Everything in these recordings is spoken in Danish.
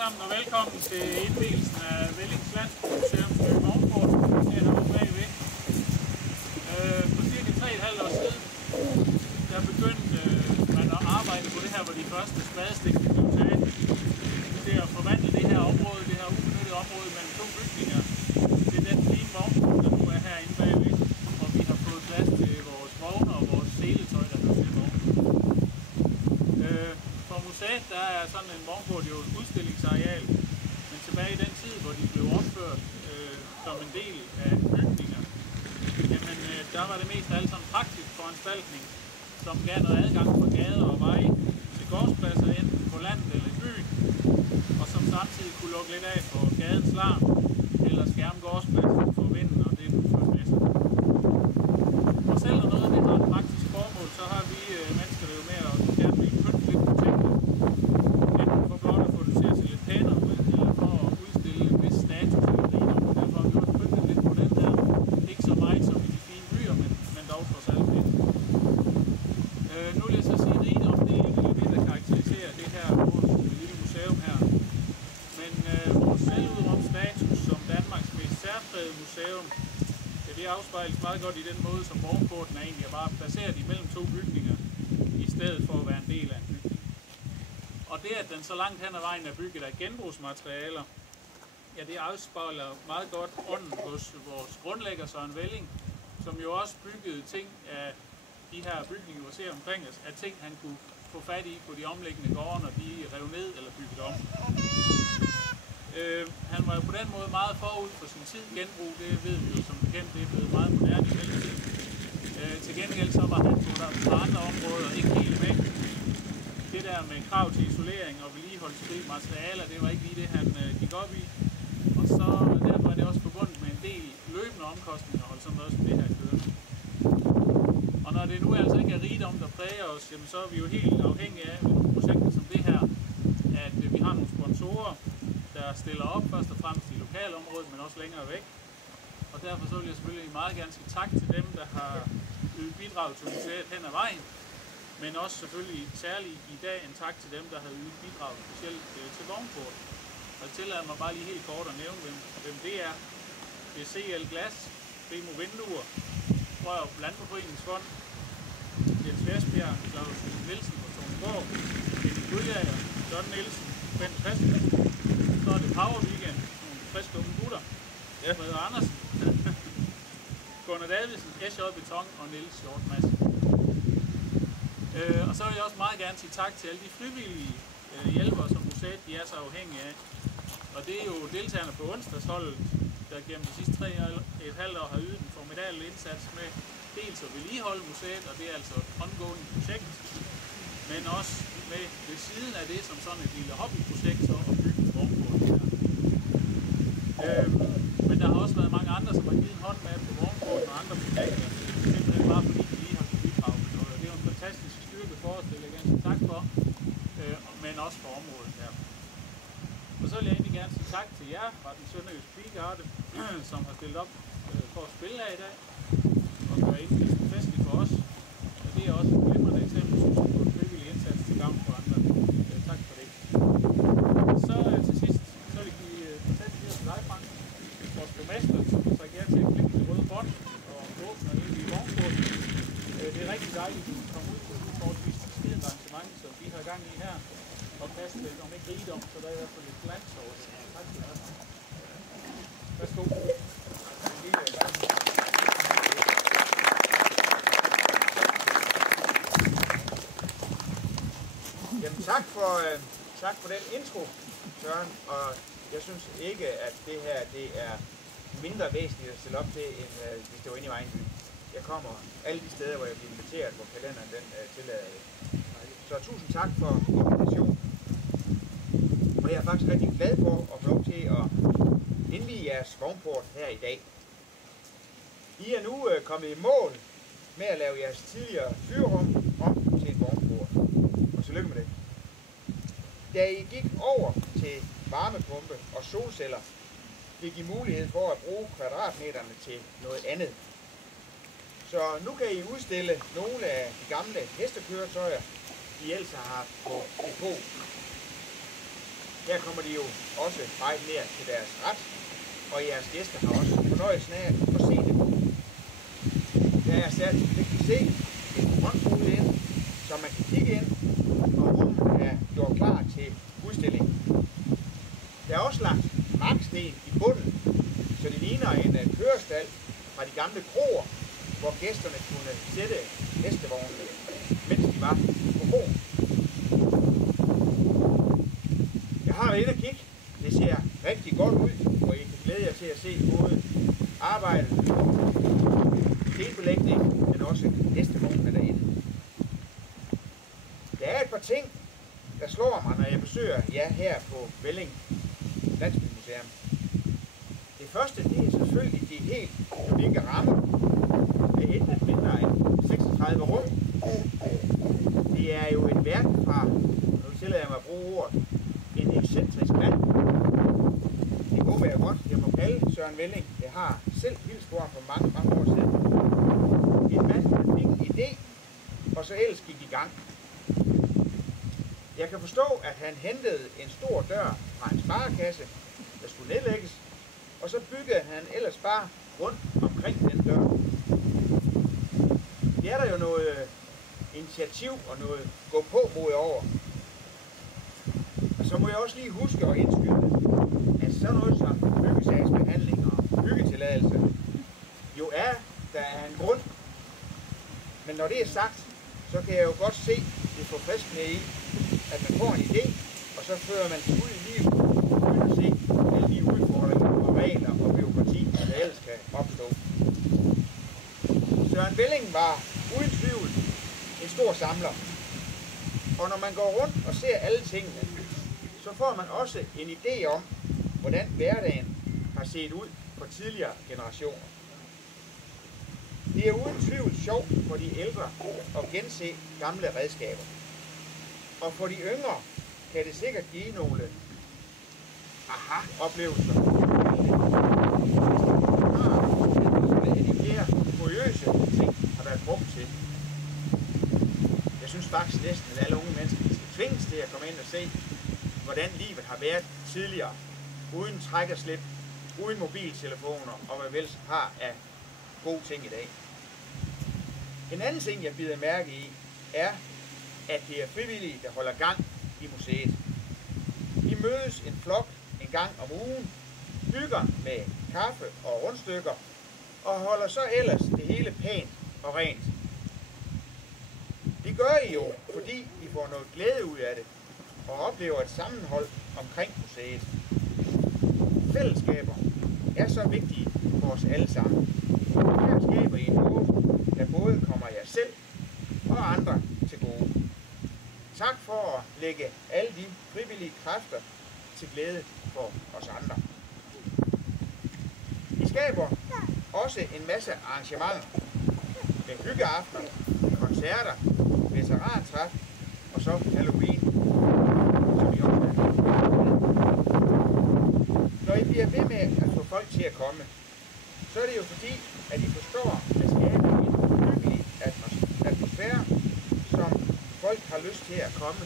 sammen og velkommen til indvielsen af Vellings Landsbymuseum i Vognport herovre bagved. For cirka 3,5 år siden, der begyndte man at arbejde på det her, hvor de første spadestik blev taget til at forvandle det her område, det her ubenyttede område mellem to bygninger til den fine vognport, der nu er herinde bagved, hvor vi har fået plads til vores vogne og vores seletøj, der hører til vognen. For museet der er sådan en vognport jo et udstillingsareal, men tilbage i den tid, hvor de blev opført som en del af bygninger, jamen der var det mest af alt sådan en praktisk foranstaltning, som gav noget adgang fra gader og veje til gårdspladser enten på landet eller i byen, og som samtidig kunne lukke lidt af for gadens larm eller skærme gårdspladsen for vinden og det du førte med sig. Og selvom noget af det har et praktisk formål, så har vi mennesker det jo med at gerne vil pynte lidt på tingene. Enten for blot at få det til at se lidt pænere ud, eller for at udstille en vis status eller rigdom. Derfor har vi også pyntet lidt på den her. Ikke så meget som i de fine byer, men dog trods alt lidt. Nu vil jeg så sige, rigdom, det er egentlig det, der karakteriserer det her lille museum her. Men vores selvudråbte status som Danmarks mest særprægede museum, det afspejles meget godt i den måde, som vognporten er egentlig bare placeret imellem to bygninger, i stedet for at være en del af en bygning. Og det, at den så langt hen ad vejen er bygget af genbrugsmaterialer, ja, det afspejler meget godt ånden hos vores grundlægger Søren Velling, som jo også byggede ting af de her bygninger, vi ser omkring os, af ting, han kunne få fat i på de omliggende gårde, når de rev ned eller bygget om. Han var jo på den måde meget forud for sin tid. Genbrug, det ved vi jo som bekendt, det er blevet meget moderne i mellemtiden. Til gengæld så var han på andre områder ikke helt væk. Det der med krav til isolering og vedligeholdelsesfri materialer, det var ikke lige det, han gik op i. Og så derfor er det også forbundet med en del løbende omkostninger og sådan noget som det her kørende. Og når det nu altså ikke er rigdom, der præger os, jamen så er vi jo helt afhængige af projekter som det her, at vi har nogle sponsorer, der stiller op først og fremmest i lokalområdet, men også længere væk. Og derfor så vil jeg selvfølgelig meget gerne sige tak til dem, der har ydet bidrag til museet hen ad vejen, men også selvfølgelig særligt i dag en tak til dem, der har ydet bidrag specielt til Vognport. Og jeg tillader mig bare lige helt kort at nævne, hvem det er. Det er CL Glas, Primo Vinduer, Rørup Landforeningsfond, Jens Vestbjerg, Claus Nielsen og Tone Borg, Henning Gudjager, John Nielsen, Bent Christensen. Så er det Power Weekend, nogle friske unge gutter, Frede Andersen, Gunnar Davidsen, S.J. Beton og Niels Hjort Madsen. Og så vil jeg også meget gerne sige tak til alle de frivillige hjælpere, som museet de er så afhængige af. Og det er jo deltagerne på onsdagsholdet, der gennem de sidste 3,5 år har ydet en formidabel indsats med dels at vedligeholde museet, og det er altså et ongoing projekt, men også med ved siden af det som sådan et lille hobbyprojekt, så at bygge en vognport her. Men der har også været mange andre, som har givet en hånd med på vognporten og andre projekter, simpelthen bare fordi de lige har kunnet bidrage med noget. Det er jo en fantastisk styrke for os, det vil jeg gerne sige tak for, men også for området her. Og så vil jeg egentlig gerne sige tak til jer fra den Sønderjyske Pigegarde, som har stillet op for at spille her i dag, og gøre indvisten festlig for os. Og det er også et glimrende eksempel, synes jeg, på en frivillig indsats til gavn for andre. Tak for det. Så til sidst, så vil jeg give fortælle videre til dig, Frank, vores borgmester, som har sagt ja til at klikke det røde bånd og åbne ind i vognporten. Det er rigtig dejligt, at du kan komme ud på et forholdsvis skidende arrangement, som vi har gang i her. Og plads til, om ikke rigdom, så der er i hvert fald lidt plads over det. Tak skal du have. Værsgo. Jamen tak for den intro, Søren, og jeg synes ikke, at det her det er mindre væsentligt at stille op til, end hvis det var inde i Vejenby. Jeg kommer alle de steder, hvor jeg bliver inviteret, hvor kalenderen den tillader det. Så tusind tak for invitationen. Og jeg er faktisk rigtig glad for at få lov til at indvie jeres vognport her i dag. I er nu kommet i mål med at lave jeres tidligere fyrrum om til en vognport. Og tillykke med det. Da I gik over til varmepumpe og solceller, fik I mulighed for at bruge kvadratmeterne til noget andet. Så nu kan I udstille nogle af de gamle hestekøretøjer, I ellers har haft på depot. her kommer de jo også meget mere til deres ret, og jeres gæster har også fornøjelsen af at se det. Der er særligt vigtigt at se en frontrude ind, så man kan kigge ind, og rummet er gjort klar til udstilling. Der er også lagt marksten i bunden, så det ligner en kørestald fra de gamle kroer, hvor gæsterne kunne sætte hestevognene, mens de var på kroen. Jeg har været inde og kigge. Det ser rigtig godt ud, og I kan glæde jer til at se både arbejdet, delbelægning, men også hestevognene derinde. Der er et par ting, der slår mig, når jeg besøger jer her på Velling Landsbymuseum. Det første, det er selvfølgelig de helt unikke rammer med intet mindre end 36 rum. Det er jo et værk fra, nu tillader jeg mig at bruge ordet, en excentrisk mand. Det må være godt, jeg må kalde Søren Velling. Jeg har selv hilst på ham for mange år siden. En mand, der fik en idé, og så ellers gik i gang. Jeg kan forstå, at han hentede en stor dør fra en sparekasse, der skulle nedlægges, og så byggede han ellers bare rundt omkring den dør. Det er der jo noget initiativ og noget gå på mod over. Og så må jeg også lige huske at indskyde, at sådan noget som byggesagsbehandling og byggetilladelse jo er, der er en grund. Men når det er sagt, så kan jeg jo godt se det forfriskende i, at man får en idé, og så fører man det ud i livet, uden at se alle de udfordringer og regler og byråkrati, der ellers kan opstå. Søren Velling var uden tvivl en stor samler. Og når man går rundt og ser alle tingene, så får man også en idé om, hvordan hverdagen har set ud for tidligere generationer. Det er uden tvivl sjovt for de ældre at gense gamle redskaber. Og for de yngre kan det sikkert give nogle aha-oplevelser. Hvad de mere kuriøse ting har været brugt til. Jeg synes faktisk næsten, at alle unge mennesker skal tvinges til at komme ind og se, hvordan livet har været tidligere. Uden træk og slip, uden mobiltelefoner og hvad vel har af gode ting i dag. En anden ting, jeg bider mærke i, er, at det er frivillige, der holder gang i museet. De mødes en flok en gang om ugen, hygger med kaffe og rundstykker, og holder så ellers det hele pænt og rent. Det gør I jo, fordi I får noget glæde ud af det, og oplever et sammenhold omkring museet. Fællesskaber er så vigtige for os alle sammen. Her skaber I noget, der både kommer jer selv og andre til gode. Tak for at lægge alle de frivillige kræfter til glæde for os andre. I skaber også en masse arrangementer med hyggeaftener, koncerter, veterantræf og så Halloween, som I også er. Når I bliver ved med at få folk til at komme, så er det jo fordi, at I forstår at skabe en hyggelig atmosfære, som folk har lyst til at komme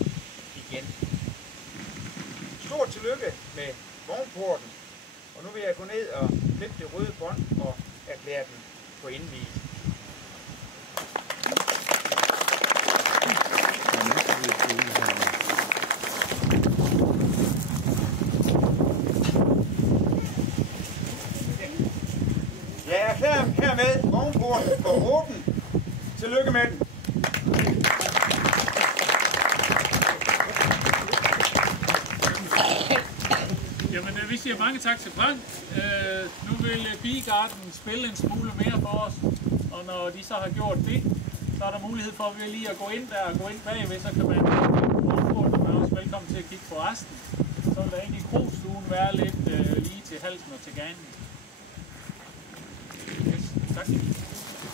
igen. Stort tillykke med vognporten, og nu vil jeg gå ned og klippe det røde bånd og erklære den på indviet. Jeg erklærer hermed vognporten for åben. Tillykke med den. Jamen, vi siger mange tak til Frank. Nu vil Bigarden spille en smule mere for os, og når de så har gjort det, så er der mulighed for at vi lige at gå ind der og gå ind bagved, så kan man er også velkommen til at kigge på resten. Så vil der inde i krogstuen være lidt lige til halsen og til ganen. Yes, tak.